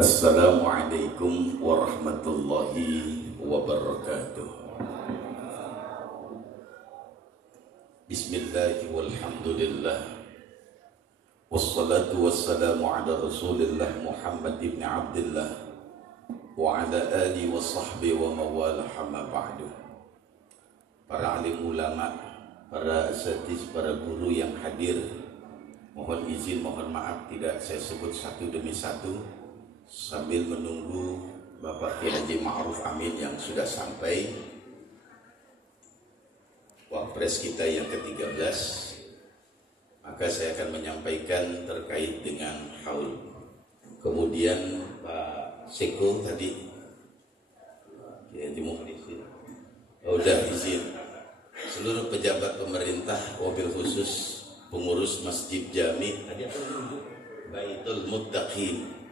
Assalamualaikum warahmatullahi wabarakatuh. Bismillahirrahmanirrahim. Walhamdulillah. Wassalatu wassalamu ala Rasulillah Muhammad ibn Abdullah wa ala alihi wa sahbihi wa mawalah amma ba'du. Para alim ulama, para asatiz, para guru yang hadir, mohon izin, mohon maaf tidak saya sebut satu demi satu sambil menunggu Bapak Kiai Haji Ma'ruf Amin yang sudah sampai, Wapres kita yang ke-13. Maka saya akan menyampaikan terkait dengan haul. Kemudian Pak Seko tadi Kiai Haji Muhyiddin udah izin seluruh pejabat pemerintah, wabil khusus pengurus Masjid Jami tadi apa Baitul Muttaqin.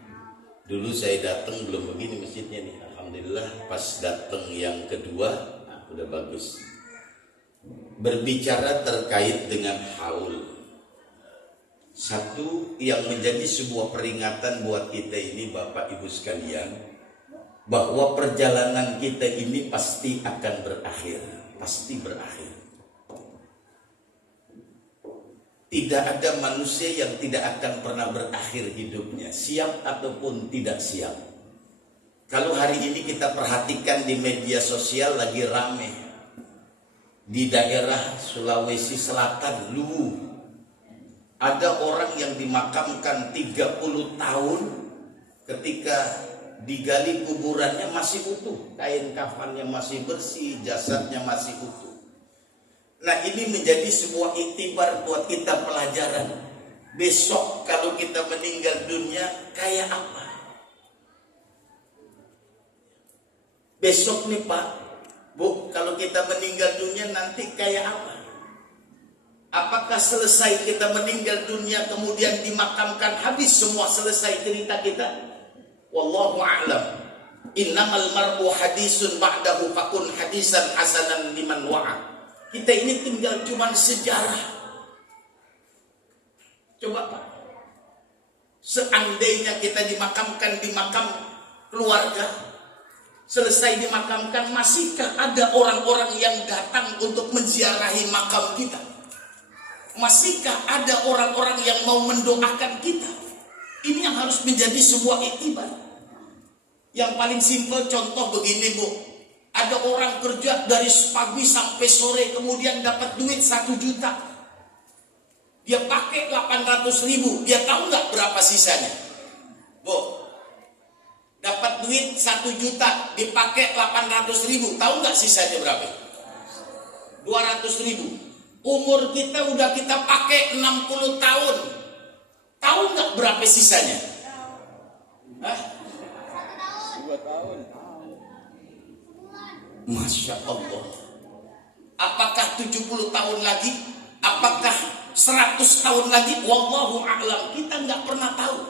Dulu saya datang belum begini masjidnya nih, alhamdulillah pas datang yang kedua, nah, udah bagus. Berbicara terkait dengan haul, satu yang menjadi sebuah peringatan buat kita ini Bapak Ibu sekalian, bahwa perjalanan kita ini pasti akan berakhir, pasti berakhir. Tidak ada manusia yang tidak akan pernah berakhir hidupnya, siap ataupun tidak siap. Kalau hari ini kita perhatikan di media sosial lagi rame di daerah Sulawesi Selatan, Luwu, ada orang yang dimakamkan 30 tahun, ketika digali kuburannya masih utuh, kain kafannya masih bersih, jasadnya masih utuh. Nah, ini menjadi sebuah iktibar buat kita, pelajaran. Besok kalau kita meninggal dunia kayak apa? Besok nih Pak, Bu, kalau kita meninggal dunia nanti kayak apa? Apakah selesai kita meninggal dunia kemudian dimakamkan, habis semua, selesai cerita kita? Wallahu a'lam. Innamal mar'u hadisun ba'dahu fakun hadisan hasanan liman wa'a. Kita ini tinggal cuman sejarah. Coba Pak, seandainya kita dimakamkan di makam keluarga, selesai dimakamkan, masihkah ada orang-orang yang datang untuk menziarahi makam kita? Masihkah ada orang-orang yang mau mendoakan kita? Ini yang harus menjadi sebuah iktibar. Yang paling simpel contoh begini Bu, ada orang kerja dari pagi sampai sore, kemudian dapat duit 1 juta. Dia pakai 800.000. Dia tahu nggak berapa sisanya? Bu, dapat duit 1 juta, dipakai 800.000. Tahu nggak sisanya berapa? 200.000. Umur kita udah kita pakai 60 tahun. Tahu nggak berapa sisanya? Hah? 2 tahun. Masya Allah. Apakah 70 tahun lagi? Apakah 100 tahun lagi? Wallahu a'lam. Kita nggak pernah tahu.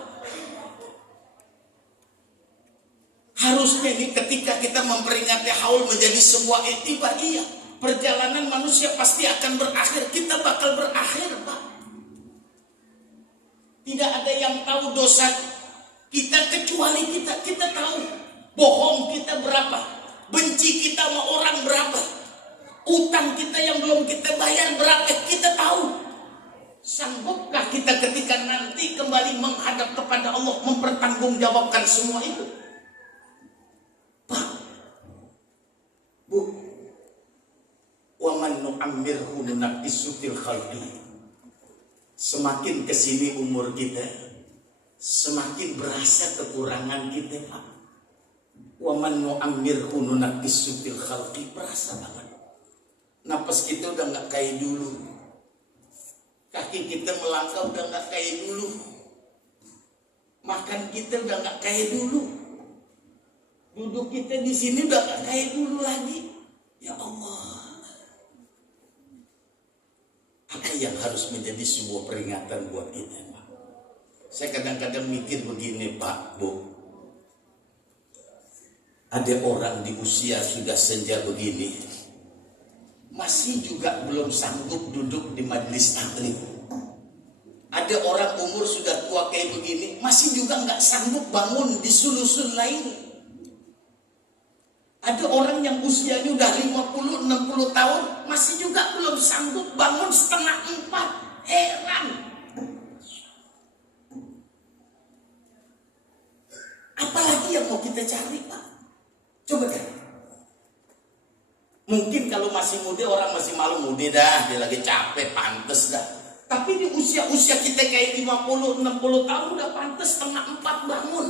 Harusnya ini ketika kita memperingati haul menjadi sebuah iktibar. Iya, perjalanan manusia pasti akan berakhir. Kita bakal berakhir Pak. Tidak ada yang tahu dosa kita kecuali kita. Kita tahu bohong kita berapa, benci kita sama orang berapa, utang kita yang belum kita bayar berapa, kita tahu. Sanggupkah kita ketika nanti kembali menghadap kepada Allah mempertanggungjawabkan semua itu? Pak, Bu, wa man nu'ammirhu nunaqqisu fil khalqi. Semakin kesini umur kita, semakin berasa kekurangan kita Pak. Wa man nu'ammirhu nunaqqisu fil khalqi, berasa banget. Napas kita udah nggak kayak dulu. Kaki kita melangkah udah nggak kayak dulu. Makan kita udah nggak kayak dulu. Duduk kita di sini udah nggak kayak dulu lagi. Ya Allah. Apa yang harus menjadi sebuah peringatan buat kita Pak? Saya kadang-kadang mikir begini Pak, Bu. Ada orang di usia sudah senja begini, masih juga belum sanggup duduk di majelis taklim. Ada orang umur sudah tua kayak begini, masih juga nggak sanggup bangun di sulusul lain. Ada orang yang usianya udah 50-60 tahun, masih juga belum sanggup bangun setengah 4. Heran. Apalagi yang mau kita cari, Pak? Coba deh. Mungkin kalau masih muda, orang masih malu, muda dah, dia lagi capek, pantes dah. Tapi di usia-usia kita kayak 50-60 tahun udah pantes setengah 4 bangun.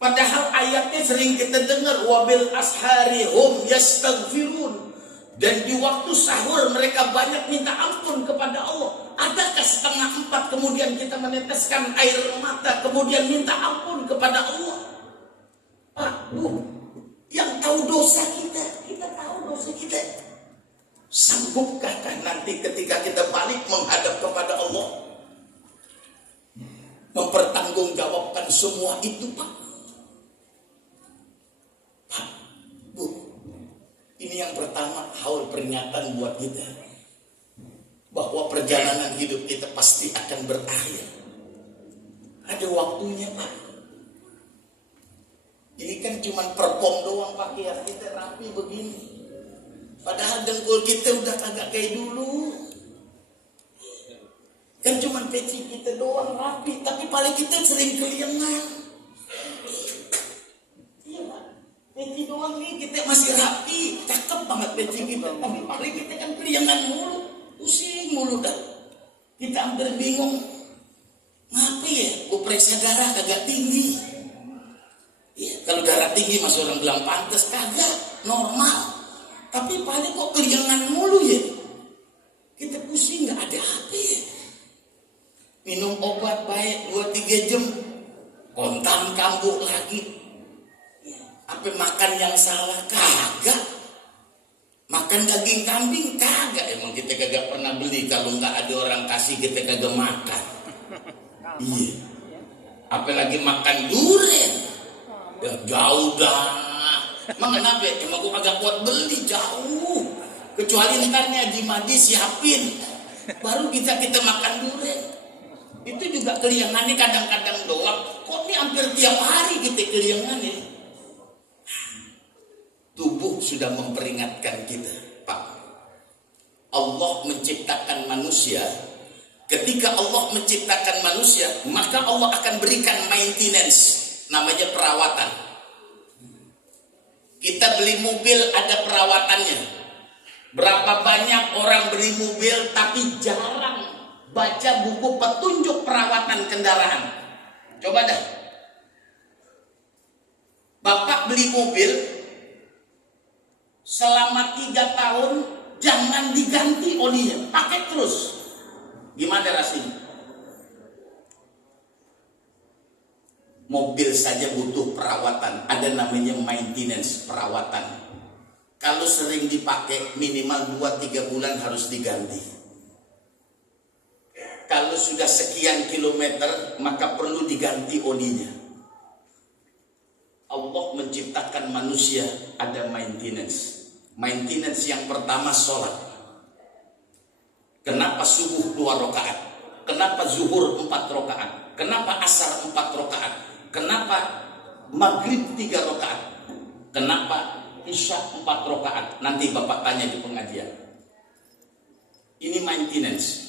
Padahal ayatnya sering kita dengar, wabil ashari hum yastaghfirun. Dan di waktu sahur mereka banyak minta ampun kepada Allah. Adakah setengah 4 kemudian kita meneteskan air mata kemudian minta ampun kepada Allah? Pak, Bu, yang tahu dosa kita tahu dosa kita. Sanggupkah nanti ketika kita balik menghadap kepada Allah mempertanggungjawabkan semua itu, Pak? Pak, Bu, ini yang pertama haul peringatan buat kita bahwa perjalanan hidup kita pasti akan berakhir. Ada waktunya, Pak. Ini kan cuma perform doang, pakaian kita rapi begini. Padahal dengkul kita udah kagak kayak dulu. Kan cuma peci kita doang rapi, tapi paling kita sering keliengan. Iya, Pak. Peci doang nih kita masih rapi, cakep banget peci kita, tapi paling kita kan keliengan mulu, pusing mulu dah. Kita hampir bingung. Ngapa ya? Gua periksa darah kagak tinggi. Iya, kalau darah tinggi masih orang bilang pantas, kagak, normal. Tapi paling kok keliengan mulu ya. Kita pusing, gak ada apa ya. Minum obat baik 2-3 jam, kontan kambuh lagi. Apa makan yang salah? Kagak. Makan daging kambing? Kagak. Emang kita kagak pernah beli. Kalau gak ada orang kasih kita kagak makan. Iya. Apalagi makan durian. Ya jauh dah. Emang kenapa? Emang gue kagak kuat beli, jauh. Kecuali ntarnya Haji Madi siapin, baru kita makan durian. Itu juga keliangannya kadang-kadang doang. Kok ini hampir tiap hari kita keliangannya. Tubuh sudah memperingatkan kita, Pak. Allah menciptakan manusia. Ketika Allah menciptakan manusia, maka Allah akan berikan maintenance, namanya perawatan. Kita beli mobil ada perawatannya. Berapa banyak orang beli mobil tapi jarang baca buku petunjuk perawatan kendaraan. Coba dah. Bapak beli mobil selama 3 tahun jangan diganti olinya, pakai terus. Gimana rasanya? Mobil saja butuh perawatan, ada namanya maintenance, perawatan. Kalau sering dipakai minimal 2-3 bulan harus diganti. Kalau sudah sekian kilometer maka perlu diganti olinya. Allah menciptakan manusia ada maintenance. Maintenance yang pertama sholat. Kenapa subuh 2 rakaat? Kenapa zuhur 4 rakaat? Kenapa asar 4 rakaat? Kenapa maghrib 3 rakaat? Kenapa isya 4 rakaat? Nanti Bapak tanya di pengajian. Ini maintenance.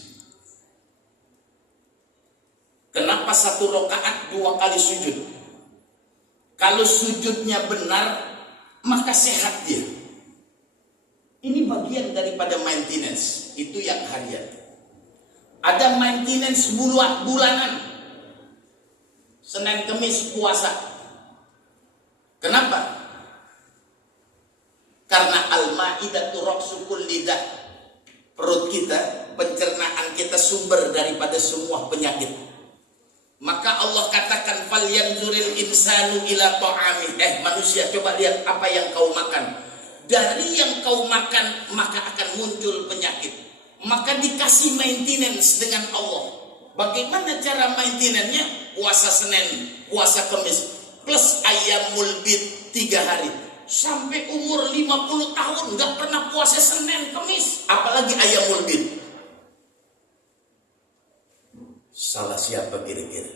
Kenapa 1 rakaat 2 kali sujud? Kalau sujudnya benar, maka sehat dia. Ini bagian daripada maintenance. Itu yang harian. Ada maintenance bulanan. Senin Kemis puasa. Kenapa? Karena al-ma'idatu ra'sul lidah. Perut kita, pencernaan kita sumber daripada semua penyakit. Maka Allah katakan fal yanzuril insanu ila ta'ami. Manusia, coba lihat apa yang kau makan. Dari yang kau makan maka akan muncul penyakit. Maka dikasih maintenance dengan Allah. Bagaimana cara maintenance-nya? Puasa Senin, puasa Kamis, plus ayyamul bid 3 hari. Sampai umur 50 tahun gak pernah puasa Senin, Kamis, apalagi ayyamul bid. Salah siapa kira-kira?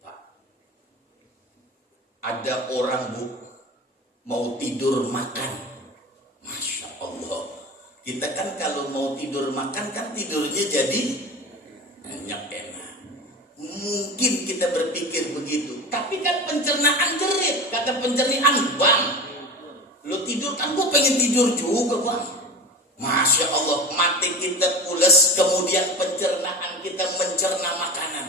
Pak, ada orang Bu mau tidur makan. Masya Allah. Kita kan kalau mau tidur makan kan tidurnya jadi enak. Mungkin kita berpikir begitu. Tapi kan pencernaan jerit. Kata pencernaan, Bang, lo tidur kan gue pengen tidur juga Bang. Masya Allah, mati kita pules, kemudian pencernaan kita mencerna makanan.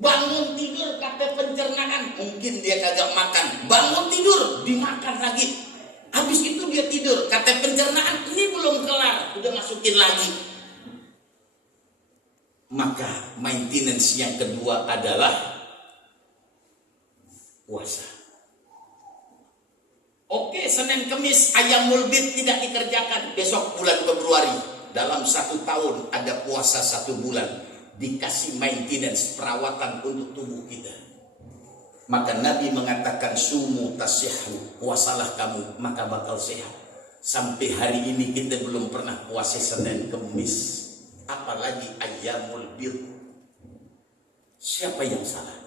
Bangun tidur kata pencernaan, mungkin dia kagak makan. Bangun tidur, dimakan lagi. Habis itu dia tidur, kata pencernaan, ini belum kelar, udah masukin lagi. Maka maintenance yang kedua adalah puasa. Oke, Senin Kemis Ayyamul Bid tidak dikerjakan. Besok bulan Februari, dalam 1 tahun ada puasa 1 bulan. Dikasih maintenance, perawatan untuk tubuh kita. Maka Nabi mengatakan sumu tasihhu, puasalah kamu maka bakal sehat. Sampai hari ini kita belum pernah puasa Senin Kemis, apalagi Ayyamul Bid. Siapa yang salah?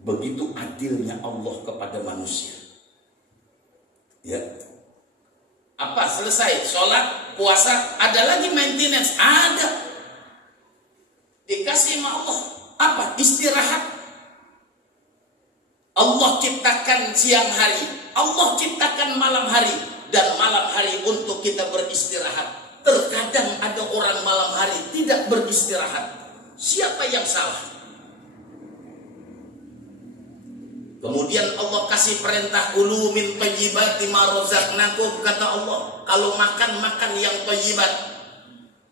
Begitu adilnya Allah kepada manusia. Ya. Apa selesai? Sholat, puasa, ada lagi maintenance? Ada. Dikasih sama Allah. Apa? Istirahat. Allah ciptakan siang hari, Allah ciptakan malam hari, dan malam hari untuk kita beristirahat. Terkadang ada orang malam hari tidak beristirahat. Siapa yang salah? Kemudian Allah kasih perintah kulu min thayyibati ma razaqnakum, kata Allah, kalau makan yang thayyibat.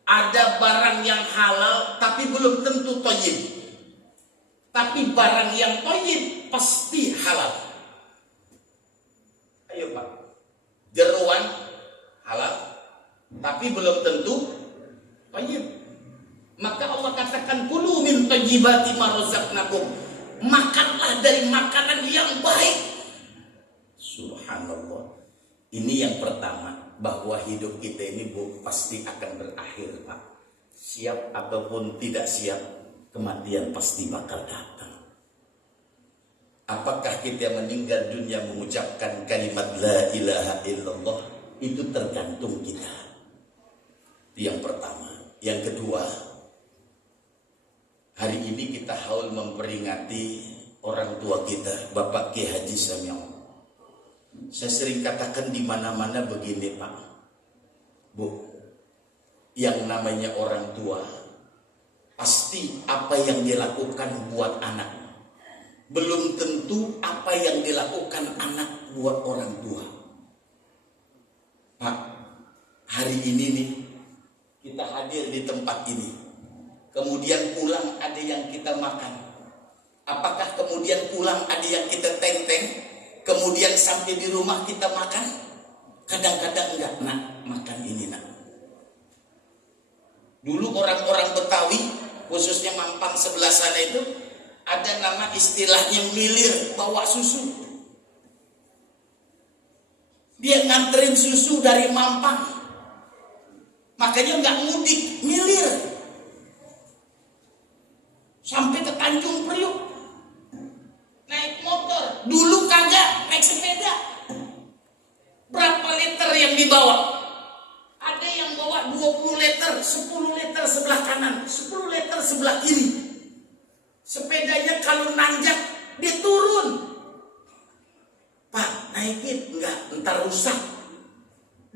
Ada barang yang halal tapi belum tentu thayyib. Tapi barang yang thayyib pasti halal. Ayo Pak. Jeruan halal tapi belum tentu thayyib. Maka Allah katakan kulu min thayyibati ma razaqnakum. Makanlah dari makanan yang baik. Subhanallah. Ini yang pertama, bahwa hidup kita ini pasti akan berakhir Pak. Siap ataupun tidak siap, kematian pasti bakal datang. Apakah kita meninggal dunia mengucapkan kalimat la ilaha illallah? Itu tergantung kita. Itu yang pertama. Yang kedua, hari ini kita haul memperingati orang tua kita, Bapak Kiai Haji Sami'un. Saya sering katakan di mana-mana begini Pak, Bu, yang namanya orang tua, pasti apa yang dilakukan buat anak, belum tentu apa yang dilakukan anak buat orang tua. Pak, hari ini nih, kita hadir di tempat ini. Kemudian pulang ada yang kita makan. Apakah kemudian pulang ada yang kita teng-teng? Kemudian sampai di rumah kita makan? Kadang-kadang enggak, nak, makan ini nak. Dulu orang-orang Betawi, khususnya Mampang sebelah sana itu, ada nama istilahnya milir, bawa susu. Dia nganterin susu dari Mampang. Makanya enggak mudik, milir. Sampai ke Tanjung Priuk naik motor, dulu kagak, naik sepeda. Berapa liter yang dibawa? Ada yang bawa 20 liter, 10 liter sebelah kanan, 10 liter sebelah kiri. Sepedanya kalau nanjak dia turun. Pak, naikin, enggak, ntar rusak.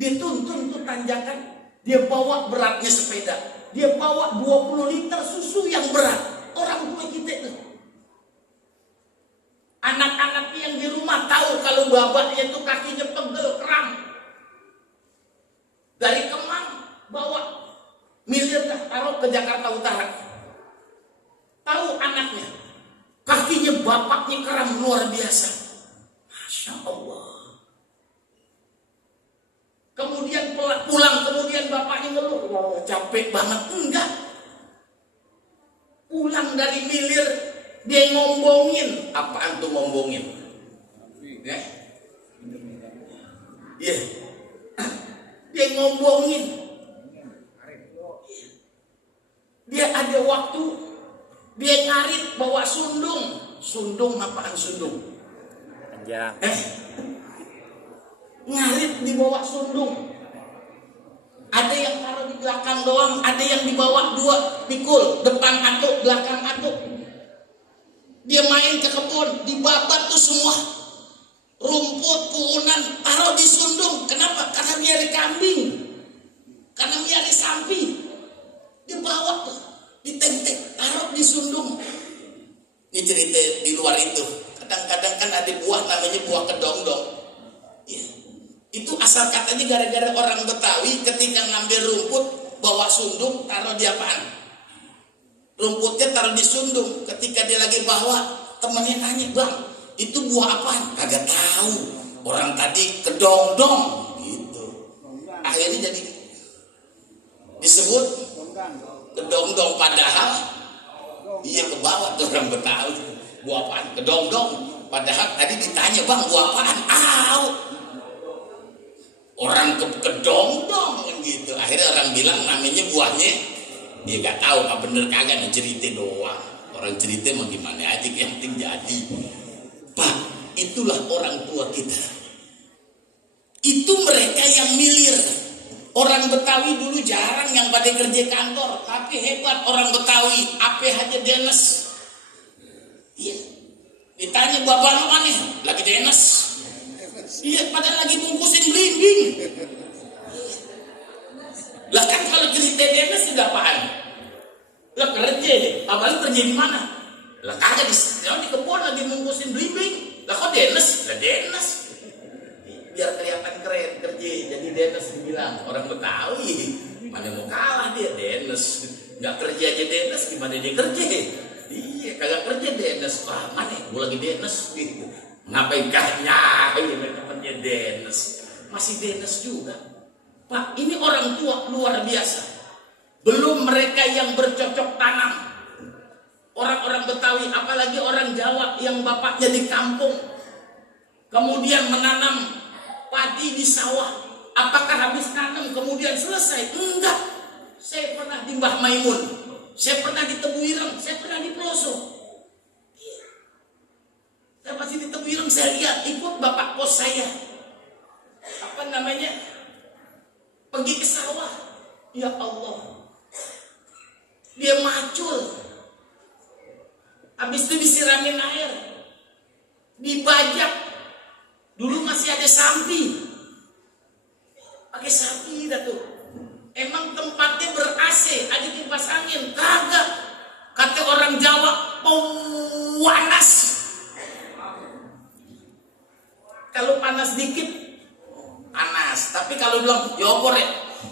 Dia tuntun tuh tanjakan, dia bawa beratnya sepeda, dia bawa 20 liter susu yang berat. Orang tua kita itu, anak-anak yang di rumah tahu kalau babanya itu kakinya pegel, kram. Dari Kemang bawa milir taruh ke Jakarta Utara. Tahu anaknya, kakinya bapaknya kram luar biasa. Masya Allah. Kemudian pulang, kemudian bapaknya ngeluh, oh, capek banget. Enggak. Pulang dari milir, dia ngombongin. Apaan tuh ngombongin? Ya. Yeah. Dia ngombongin. Dia ada waktu dia ngarit bawa sundung. Sundung apaan sundung? Panjang. Ngarit dibawa sundung. Ada yang taruh di belakang doang, ada yang dibawa dua pikul, depan atuk, belakang atuk. Dia main ke kebun, dibabat tuh semua rumput, puunan, taruh di sundung. Kenapa? Karena miari kambing, karena miari sapi. Dibawa tuh, ditentek, taruh di sundung. Ini cerita di luar itu. Kadang-kadang kan ada buah namanya buah kedongdong. Ya. Itu asal katanya gara-gara orang Betawi ketika ngambil rumput bawa sundung, taruh di apaan? Rumputnya taruh di sundung. Ketika dia lagi bawa, temennya tanya, "Bang, itu buah apaan?" Kagak tahu. Orang tadi kedongdong gitu. Akhirnya jadi disebut kedongdong, padahal iya ke bawah tuh orang Betawi. Buah apaan? Kedongdong. Padahal tadi ditanya, "Bang, buah apaan?" Orang kedongdong gitu. Akhirnya orang bilang namanya buahnya, dia gak tahu apa bener kagak, cerita doang. Orang cerita mau gimana aja, yang penting jadi. Pak, itulah orang tua kita. Itu mereka yang milir. Orang Betawi dulu jarang yang pada kerja kantor, tapi hebat orang Betawi, apa aja denes. Iya. Ditanya, "Bapak lu mana?" "Lagi denes." Iya, padahal lagi bungkusin belimbing. Lah kan kalau cerita denes sudah apaan? Lah kerja deh, abang kerja di mana? Lah kagak di kebun lagi bungkusin belimbing. Lah kok denes? Lah denes. Biar kelihatan keren kerja, jadi denes dibilang. Orang Betawi mana mau kalah dia denes. Nggak kerja aja denes, gimana dia kerja? Iya, kagak kerja denes. Wah, mana? Gua lagi denes gitu. Ngapain kanya temennya denes, masih denes juga. Pak, ini orang tua luar biasa. Belum mereka yang bercocok tanam, orang-orang Betawi, apalagi orang Jawa yang bapaknya di kampung, kemudian menanam padi di sawah. Apakah habis tanam kemudian selesai? Enggak. Saya pernah di Mbah Maimun, saya pernah di Tebu Ireng, saya pernah di Peloso. Saya masih di Tebu Ireng, saya lihat ikut bapak kos saya, apa namanya, pergi ke sawah. Ya Allah, dia macul, habis itu disiramin air, dibajak. Dulu masih ada sampi, pakai sapi dah tuh. Emang tempatnya ber-AC, ada kipas angin? Kagak. Kata orang Jawa, panas. Kalau panas dikit, panas. Tapi kalau bilang, "Yogor ya,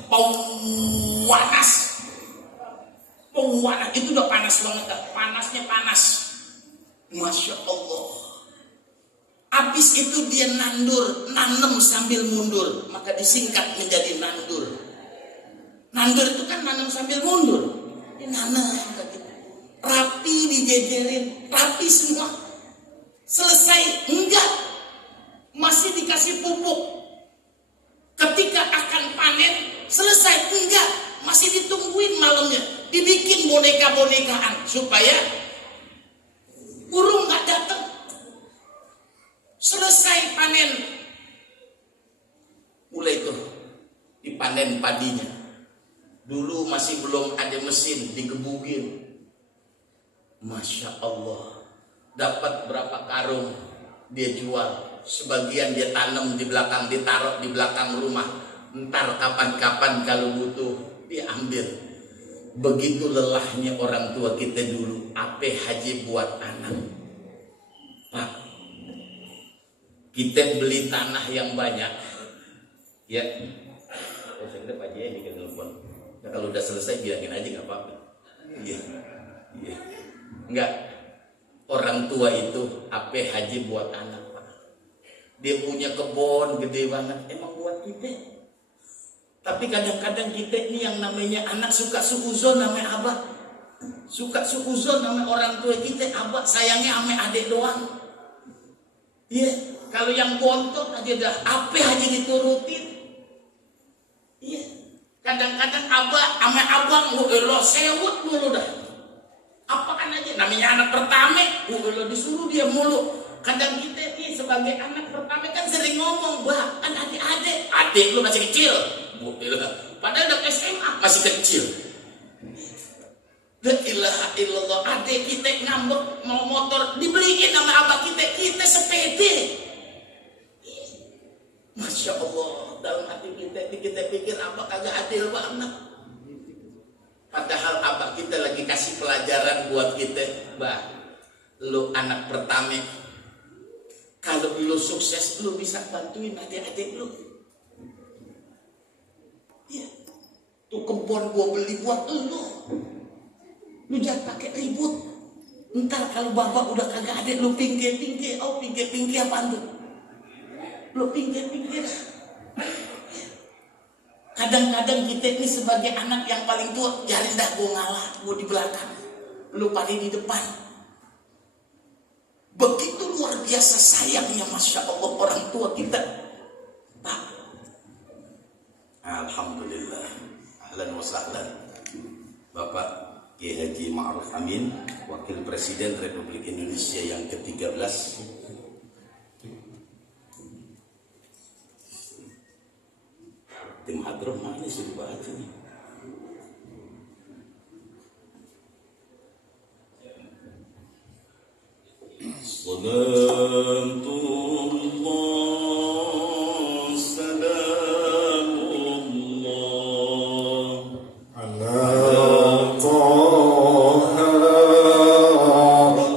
panas." Panas, itu udah panas banget. Panasnya panas. Masya Allah. Habis itu dia nandur, nanem sambil mundur. Maka disingkat menjadi nandur. Nandur itu kan nanam sambil mundur. Dia nanam gitu. Rapi dijejerin, rapi semua. Selesai? Enggak. Masih dikasih pupuk. Ketika akan panen, selesai? Enggak. Masih ditungguin malamnya. Dibikin boneka-bonekaan supaya burung gak datang. Selesai panen, mulai tuh dipanen padinya. Dulu masih belum ada mesin, digebugin. Masya Allah, dapat berapa karung dia jual. Sebagian dia tanam di belakang, ditaruh di belakang rumah. Ntar kapan-kapan kalau butuh dia ambil. Begitu lelahnya orang tua kita dulu. Apa haji buat anak? Pak, kita beli tanah yang banyak, ya. Saya kira Pak Jaya bikin telepon. Nah, kalau udah selesai bilangin aja nggak apa-apa. Iya, iya. Enggak. Orang tua itu apa haji buat anak, Pak? Dia punya kebun gede banget, emang buat kita. Tapi kadang-kadang kita ini yang namanya anak suka suuzon namanya abah, suka suuzon namanya orang tua kita, abah sayangnya ame adik doang. Iya. Kalau yang bontot aja dah, apa aja diturutin. Iya. Kadang-kadang abah sama abang lo sewot mulu dah. Apaan aja namanya anak pertama, lo disuruh dia mulu. Kadang kita nih sebagai anak pertama kan sering ngomong, bah kan adik lu masih kecil. Padahal udah SMA masih kecil. La ilaha illallah, adik kita ngambek mau motor dibeliin sama abah kita sepede. Masya Allah, dalam hati kita pikir abah kagak adil banget. Padahal abah kita lagi kasih pelajaran buat kita, bah, lu anak pertama, kalau lu sukses lu bisa bantuin adik-adik lu. Ya, tuh kebun gua beli buat lu. Lu jangan pakai ribut. Ntar kalau bapak udah kagak ada lu pinggir-pinggir. Oh pinggir-pinggir apaan tuh? Lu pinggir-pinggir. Kadang-kadang kita ini sebagai anak yang paling tua, jarin dah gua ngalah, gua di belakang, lu pada di depan. Begitu luar biasa sayangnya Masya Allah orang tua kita. Pak, alhamdulillah, ahlan wa sahlan, Bapak Kiai Haji Ma'ruf Amin, Wakil Presiden Republik Indonesia yang ke-13. Tim hadroh mana sih dibaca nih? Salatullah salamullah ala Taha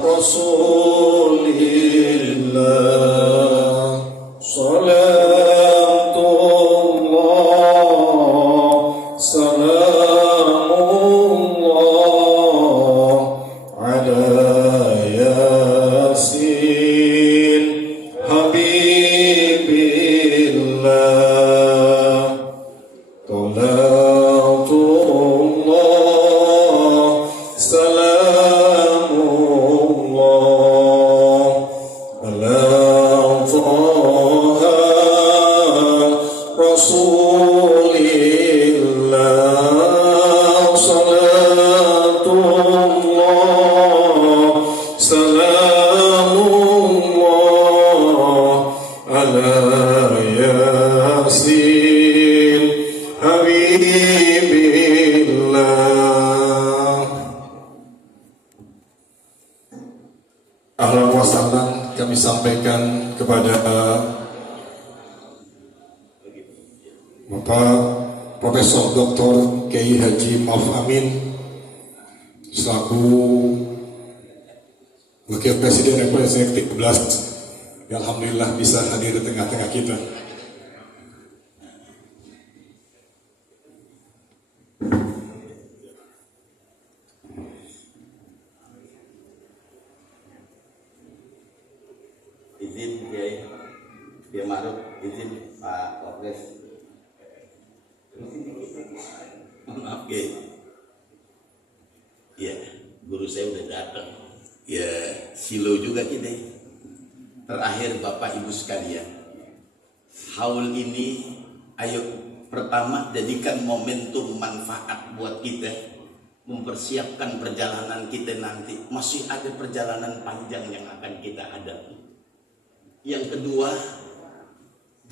Rasulillah. Salatullah salamullah ala Yasin Habibillah. Salatullah salamullah ala Taha Rasulillah. Salatullah salamullah ala Yasin Habibillah. Ahlan wa sahlan kami sampaikan kepada Bapak Profesor Dr. Kiai Haji Ma'ruf Amin selaku Wakil Presiden Republik Indonesia ke-13 yang alhamdulillah bisa hadir di tengah-tengah kita. Izin Kiai Ma'ruf, izin Pak Wapres. Maaf Kiai. Ya, guru saya udah datang. Ya, silo juga kita. Terakhir Bapak Ibu sekalian, haul ini ayo pertama jadikan momentum manfaat buat kita mempersiapkan perjalanan kita nanti. Masih ada perjalanan panjang yang akan kita hadapi. Yang kedua,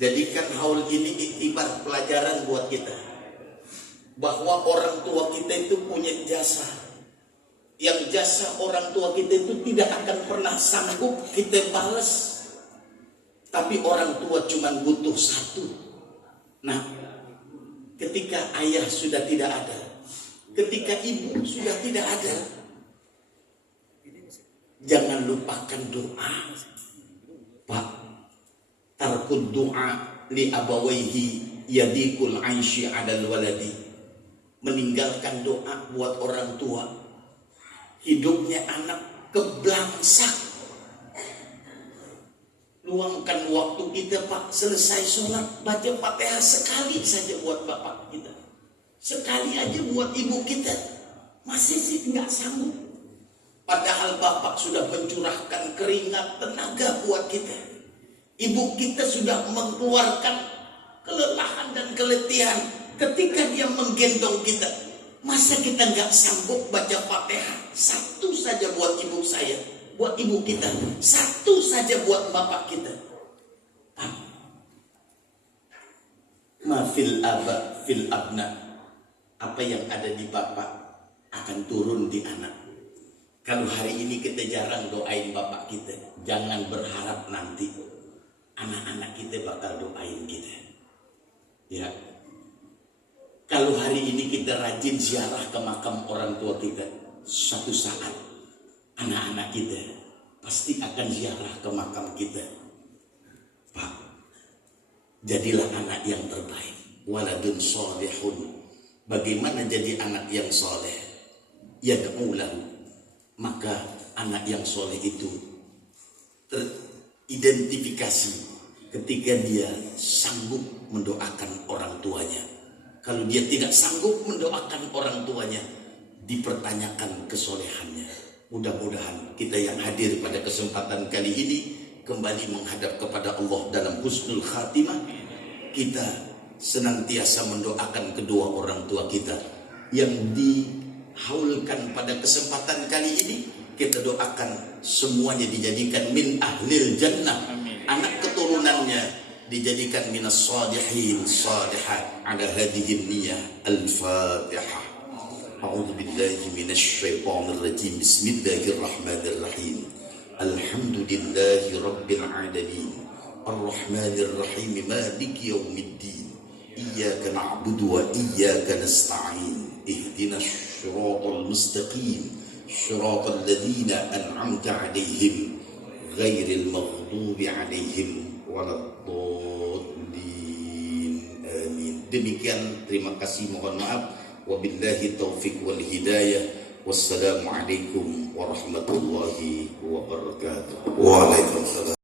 jadikan haul ini iktibar pelajaran buat kita bahwa orang tua kita itu punya jasa. Yang jasa orang tua kita itu tidak akan pernah sanggup kita balas. Tapi orang tua cuma butuh satu. Nah, ketika ayah sudah tidak ada, ketika ibu sudah tidak ada, jangan lupakan doa. Pak, tarkud doa li abawaihi yadikul aishi adal waladi. Meninggalkan doa buat orang tua, hidupnya anak keblangsak. Luangkan waktu kita Pak, selesai sholat baca Fatihah sekali saja buat bapak kita, sekali aja buat ibu kita. Masih sih nggak sanggup. Padahal bapak sudah mencurahkan keringat tenaga buat kita. Ibu kita sudah mengeluarkan kelelahan dan keletihan ketika dia menggendong kita, masa kita nggak sanggup baca Fatihah? Satu saja buat ibu saya, buat ibu kita, satu saja buat bapak kita. Mafil aba fil abna, apa yang ada di bapak akan turun di anak. Kalau hari ini kita jarang doain bapak kita, jangan berharap nanti anak-anak kita bakal doain kita. Ya. Kalau hari ini kita rajin ziarah ke makam orang tua kita, suatu saat anak-anak kita pasti akan ziarah ke makam kita. Pak, jadilah anak yang terbaik. Waladun sholihun. Bagaimana jadi anak yang soleh? Yad'u lahu. Maka anak yang soleh itu teridentifikasi ketika dia sanggup mendoakan orang tuanya. Kalau dia tidak sanggup mendoakan orang tuanya, dipertanyakan kesolehannya. Mudah-mudahan kita yang hadir pada kesempatan kali ini kembali menghadap kepada Allah dalam husnul khatimah. Kita senantiasa mendoakan kedua orang tua kita yang dihaulkan pada kesempatan kali ini. Kita doakan semuanya dijadikan min ahlil jannah. Anak keturunannya dijadikan minas salihin salihat. Ala hadhihi niyah al-fatihah. A'udzu billahi minasy syaithanir rajim. Bismillahirrahmanirrahim. Alhamdulillahi rabbil alamin. Ar-rahmanir rahim. Maliki yaumiddin. Iyyaka na'budu wa iyyaka nasta'in. Ihdinas siratal mustaqim. Siratal ladzina an'amta 'alaihim ghairil maghdubi 'alaihim waladdallin. Amin. Demikian, terima kasih, mohon maaf. Wabillahi taufik wal hidayah. Wassalamualaikum warahmatullahi wabarakatuh. Waalaikumsalam.